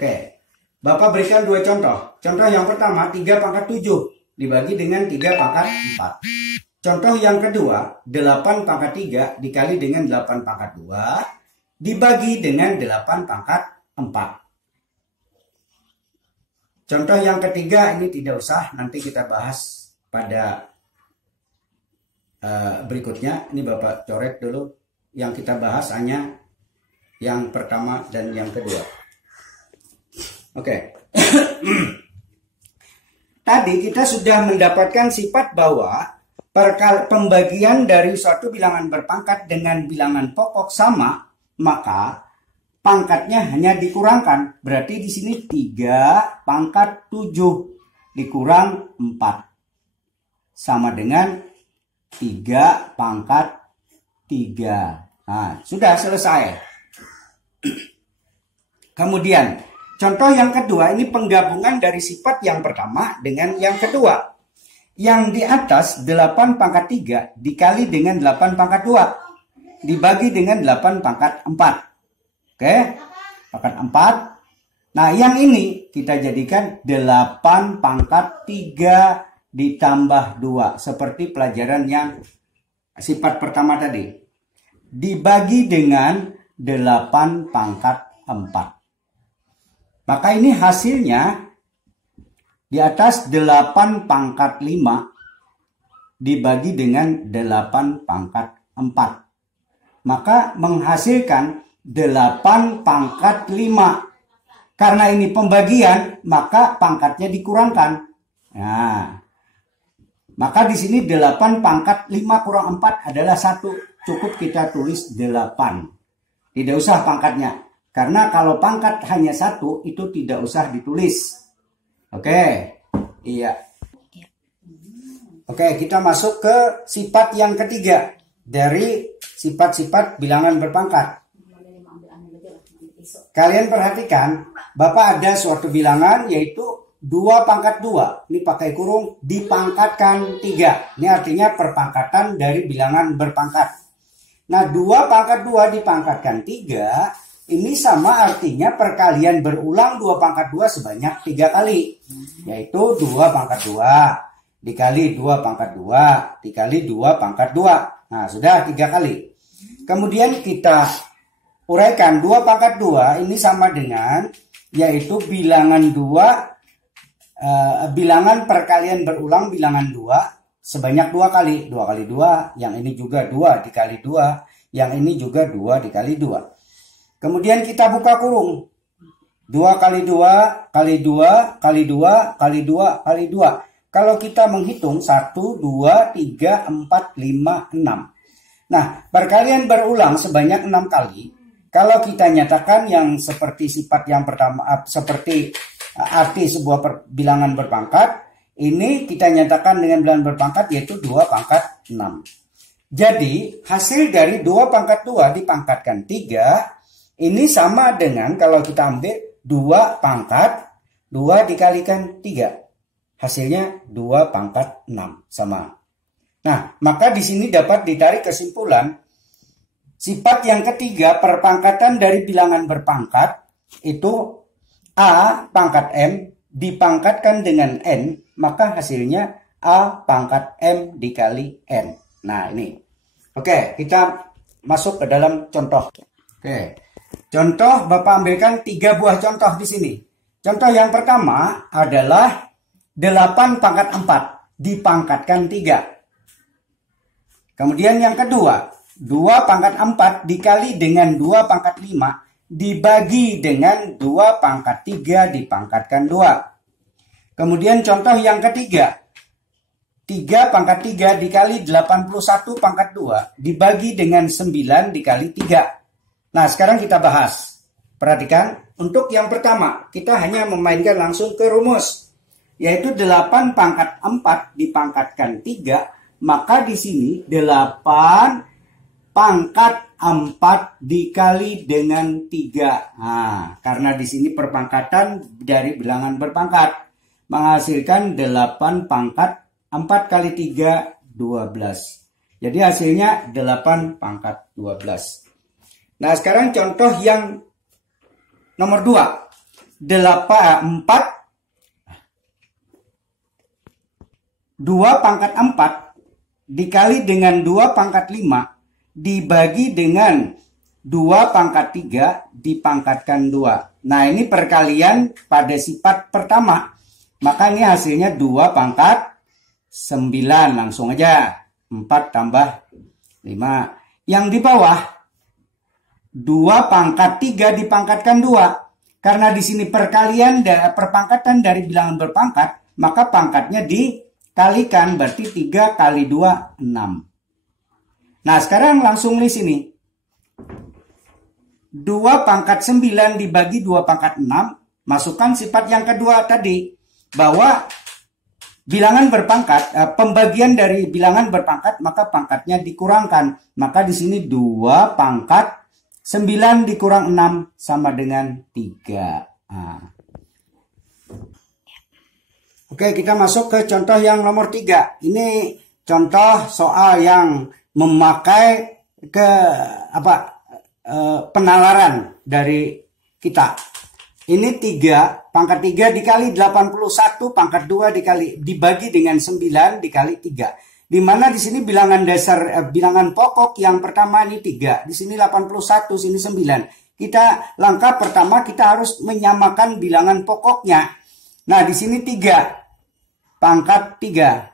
Oke. Bapak berikan dua contoh. Contoh yang pertama 3 pangkat 7 dibagi dengan 3 pangkat 4. Contoh yang kedua 8 pangkat 3 dikali dengan 8 pangkat 2 dibagi dengan 8 pangkat 4. Contoh yang ketiga ini tidak usah, nanti kita bahas pada berikutnya. Ini Bapak coret dulu. Yang kita bahas hanya yang pertama dan yang kedua. Oke. Tadi kita sudah mendapatkan sifat bahwa pembagian dari suatu bilangan berpangkat dengan bilangan pokok sama, maka pangkatnya hanya dikurangkan. Berarti di sini 3 pangkat 7 dikurang 4 sama dengan 3 pangkat 3. Nah, sudah selesai. Kemudian, contoh yang kedua ini penggabungan dari sifat yang pertama dengan yang kedua. Yang di atas 8 pangkat 3 dikali dengan 8 pangkat 2 dibagi dengan 8 pangkat 4. Oke, pangkat 4. Nah, yang ini kita jadikan 8 pangkat 3 ditambah 2. Seperti pelajaran yang sifat pertama tadi. Dibagi dengan 8 pangkat 4. Maka ini hasilnya di atas 8 pangkat 5 dibagi dengan 8 pangkat 4. Maka menghasilkan 8 pangkat 5. Karena ini pembagian, maka pangkatnya dikurangkan. Nah, maka di sini 8 pangkat 5 kurang 4 adalah 1. Cukup kita tulis 8. Tidak usah pangkatnya. Karena kalau pangkat hanya 1, itu tidak usah ditulis. Oke. Iya. Oke, kita masuk ke sifat yang ketiga. Dari sifat-sifat bilangan berpangkat. Kalian perhatikan, Bapak ada suatu bilangan yaitu 2 pangkat 2, ini pakai kurung, dipangkatkan 3. Ini artinya perpangkatan dari bilangan berpangkat. Nah, 2 pangkat 2 dipangkatkan 3, ini sama artinya perkalian berulang 2 pangkat 2 sebanyak 3 kali. Yaitu 2 pangkat 2 dikali 2 pangkat 2 dikali 2 pangkat 2. Nah, sudah 3 kali. Kemudian kita uraikan 2 pangkat 2 ini sama dengan, yaitu bilangan 2, bilangan perkalian berulang bilangan 2 sebanyak 2 kali. 2 kali 2, yang ini juga 2 dikali 2, yang ini juga 2 dikali 2. Kemudian kita buka kurung. 2 kali 2 kali 2 kali 2 kali 2 kali 2. Kalau kita menghitung 1, 2, 3, 4, 5, 6. Nah, perkalian berulang sebanyak 6 kali. Kalau kita nyatakan yang seperti sifat yang pertama, seperti arti sebuah bilangan berpangkat, ini kita nyatakan dengan bilangan berpangkat yaitu 2 pangkat 6. Jadi hasil dari 2 pangkat 2 dipangkatkan 3, ini sama dengan kalau kita ambil 2 pangkat 2 dikalikan 3. Hasilnya 2 pangkat 6 sama. Nah, maka di sini dapat ditarik kesimpulan sifat yang ketiga perpangkatan dari bilangan berpangkat itu A pangkat M dipangkatkan dengan N, maka hasilnya A pangkat M dikali N. Nah, ini. Oke, kita masuk ke dalam contoh. Oke. Contoh Bapak ambilkan 3 buah contoh di sini. Contoh yang pertama adalah 8 pangkat 4 dipangkatkan 3. Kemudian yang kedua, 2 pangkat 4 dikali dengan 2 pangkat 5 dibagi dengan 2 pangkat 3 dipangkatkan 2. Kemudian contoh yang ketiga, 3 pangkat 3 dikali 81 pangkat 2 dibagi dengan 9 dikali 3. Nah, sekarang kita bahas. Perhatikan, untuk yang pertama, kita hanya memainkan langsung ke rumus. Yaitu 8 pangkat 4 dipangkatkan 3, maka di sini 8 pangkat 4 dikali dengan 3. Nah, karena di sini perpangkatan dari bilangan berpangkat menghasilkan 8 pangkat 4 kali 3, 12. Jadi hasilnya 8 pangkat 12. Nah, sekarang contoh yang nomor 2. 2 pangkat 4 dikali dengan 2 pangkat 5 dibagi dengan 2 pangkat 3 dipangkatkan 2. Nah, ini perkalian pada sifat pertama. Maka ini hasilnya 2 pangkat 9. Langsung aja. 4 tambah 5. Yang di bawah 2 pangkat 3 dipangkatkan 2. Karena di sini perkalian perpangkatan dari bilangan berpangkat, maka pangkatnya dikalikan, berarti 3 kali 2, 6. Nah, sekarang langsung di sini. 2 pangkat 9 dibagi 2 pangkat 6, masukkan sifat yang kedua tadi, bahwa bilangan berpangkat, pembagian dari bilangan berpangkat, maka pangkatnya dikurangkan. Maka di sini 2 pangkat 9 dikurang 6 sama dengan 3. Nah. Oke, kita masuk ke contoh yang nomor 3. Ini contoh soal yang memakai penalaran dari kita. Ini 3, pangkat 3 dikali 81, pangkat 2 dibagi dengan 9 dikali 3. Di mana di sini bilangan dasar, bilangan pokok yang pertama ini 3. Di sini 81, sini 9. Langkah pertama kita harus menyamakan bilangan pokoknya. Nah, di sini 3, pangkat 3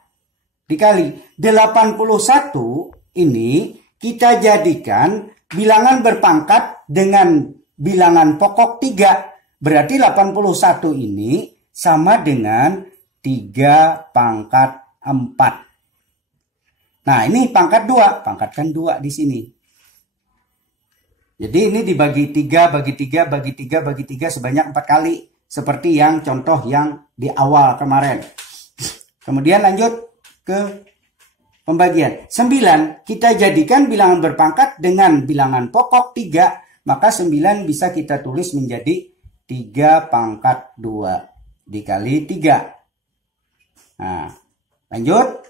dikali 81 ini kita jadikan bilangan berpangkat dengan bilangan pokok 3. Berarti 81 ini sama dengan 3 pangkat 4. Nah, ini pangkat 2, pangkatkan 2 di sini. Jadi ini dibagi 3, bagi 3, bagi 3, bagi 3 sebanyak 4 kali. Seperti yang contoh yang di awal kemarin. Kemudian lanjut ke pembagian. 9 kita jadikan bilangan berpangkat dengan bilangan pokok 3. Maka 9 bisa kita tulis menjadi 3 pangkat 2 dikali 3. Nah, lanjut.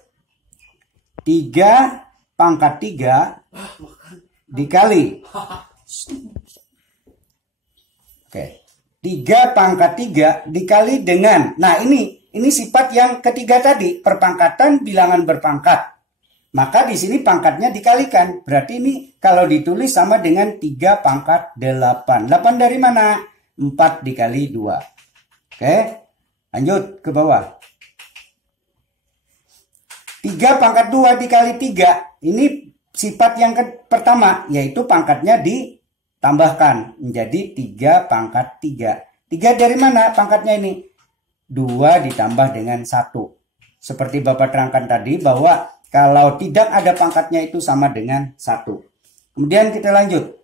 3 pangkat 3 dikali. Oke. 3 pangkat 3 dikali dengan. Nah, ini sifat yang ketiga tadi, perpangkatan bilangan berpangkat. Maka di sini pangkatnya dikalikan. Berarti ini kalau ditulis sama dengan 3 pangkat 8. 8 dari mana? 4 dikali 2. Oke. Lanjut ke bawah. 3 pangkat 2 dikali 3. Ini sifat yang pertama, yaitu pangkatnya ditambahkan menjadi 3 pangkat 3. 3 dari mana pangkatnya ini? 2 ditambah dengan 1. Seperti Bapak terangkan tadi bahwa kalau tidak ada pangkatnya itu sama dengan 1. Kemudian kita lanjut.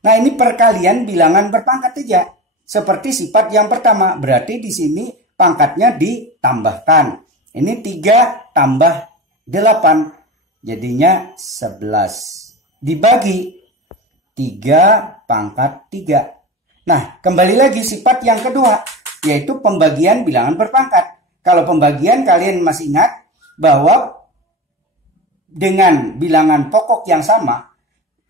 Nah, ini perkalian bilangan berpangkat saja. Seperti sifat yang pertama, berarti di sini pangkatnya ditambahkan. Ini 3 tambah 8, jadinya 11. Dibagi 3 pangkat 3. Nah, kembali lagi sifat yang kedua, yaitu pembagian bilangan berpangkat. Kalau pembagian kalian masih ingat bahwa dengan bilangan pokok yang sama,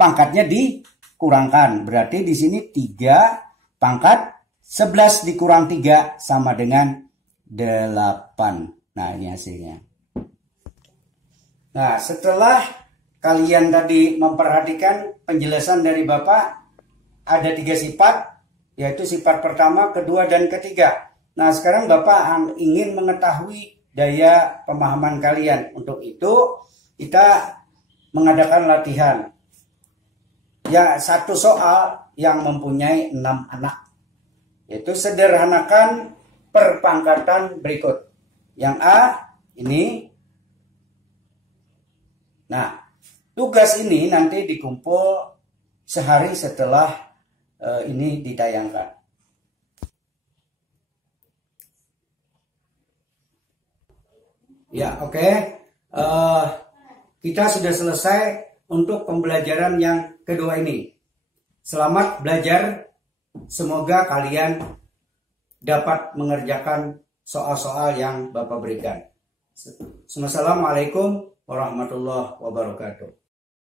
pangkatnya dikurangkan. Berarti di sini 3 pangkat 11 dikurang 3 sama dengan 8. Nah, ini hasilnya. Nah, setelah kalian tadi memperhatikan penjelasan dari Bapak, ada 3 sifat, yaitu sifat pertama, kedua, dan ketiga. Nah, sekarang Bapak ingin mengetahui daya pemahaman kalian. Untuk itu, kita mengadakan latihan. Ya, satu soal yang mempunyai 6 anak. Yaitu sederhanakan perpangkatan berikut. Yang A, ini. Nah, tugas ini nanti dikumpul sehari setelah ini ditayangkan. Ya, oke. Kita sudah selesai untuk pembelajaran yang kedua ini. Selamat belajar. Semoga kalian dapat mengerjakan soal-soal yang Bapak berikan. Assalamualaikum warahmatullahi wabarakatuh.